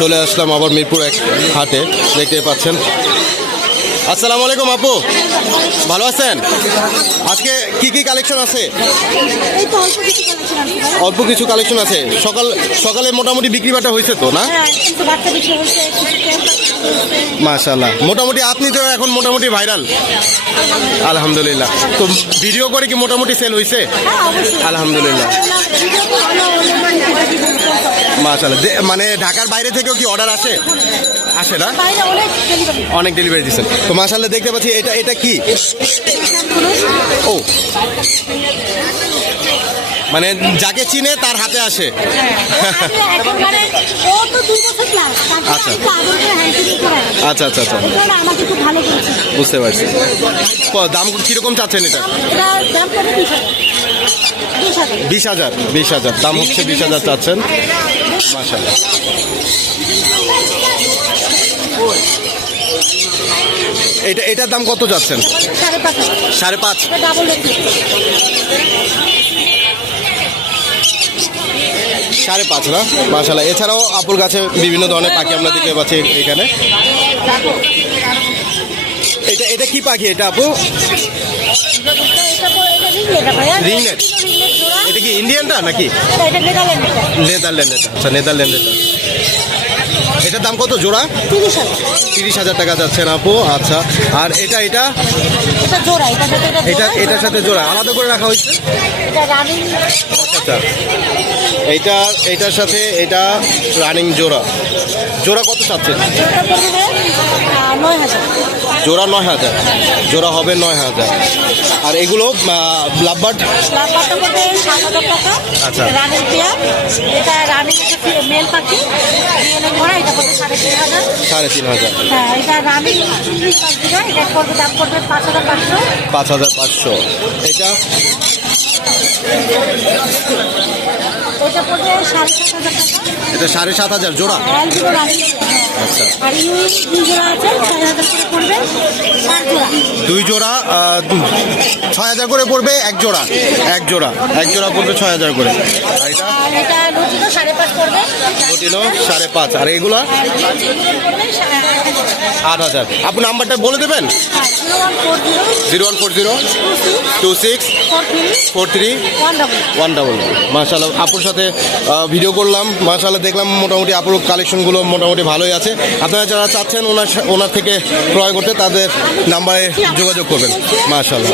চলে আসলাম আবার মিরপুর এক হাটে, দেখতে পাচ্ছেন। আসসালামু আলাইকুম আপু, ভালো আছেন? আজকে কি কি কালেকশন আছে? অল্প কিছু কালেকশন আছে। সকালে মোটামুটি বিক্রি বাটা হয়েছে তো না? মাশাআল্লাহ, মোটামুটি আপনি তো এখন মোটামুটি ভাইরাল, আলহামদুলিল্লাহ। তো ভিডিও করে কি মোটামুটি সেল হয়েছে? আলহামদুলিল্লাহ, মাশাআল্লাহ। মানে ঢাকার বাইরে থেকেও কি অর্ডার আসে? আসে না? অনেক ডেলিভারি দিচ্ছেন তো মাশাআল্লাহ। দেখতে পাচ্ছি এটা কি? ও, মানে যাকে চিনে তার হাতে আসে। আচ্ছা আচ্ছা আচ্ছা, বুঝতে পারছি। দাম কিরকম চাচ্ছেন এটা? 20,000। 20,000 দাম হচ্ছে, 20,000 চাচ্ছেন। মাশাআল্লাহ। এটার দাম কত যাচ্ছেন? 5.5। 5.5 না? মাশাআল্লাহ। এছাড়াও আপুর কাছে বিভিন্ন ধরনের পাখি আমরা দেখতে পাচ্ছি এখানে। এটা কি পাখি এটা আপু? রিংনেট। এটা কি ইন্ডিয়ানটা নাকি নেদারল্যান্ডের? আচ্ছা, নেদারল্যান্ডের। এটার দাম কত জোড়া? 30,000 টাকা যাচ্ছেন আপু। আচ্ছা, আর এটার সাথে জোড়া আলাদা করে রাখা হয়েছে? আচ্ছা, এইটার সাথে এটা রানিং জোড়া কত চাচ্ছেন? জোড়া 9,000। জোড়া হবে 9,000। আর এগুলো লাভবার্ড? আচ্ছা, সাড়ে 3,000। 5,500। এটা এটা 7,500 জোড়া। আচ্ছা, 2 জোড়া 6,000 করে পড়বে। এক জোড়া পড়বে 6,000 করে। আর এটা লুটিনো 5.5। আর এগুলা 8,000। আপনি নাম্বারটা বলে দেবেন? 014026431111। মাশাআল্লাহ, আপুর সাথে ভিডিও করলাম। মাশাআল্লাহ, দেখলাম মোটামুটি আপুর কালেকশনগুলো মোটামুটি ভালোই আছে। আপনারা যারা চাচ্ছেন ওনার থেকে ক্রয় করতে, তাদের নাম্বারে যোগাযোগ করবেন। মাশাআল্লাহ।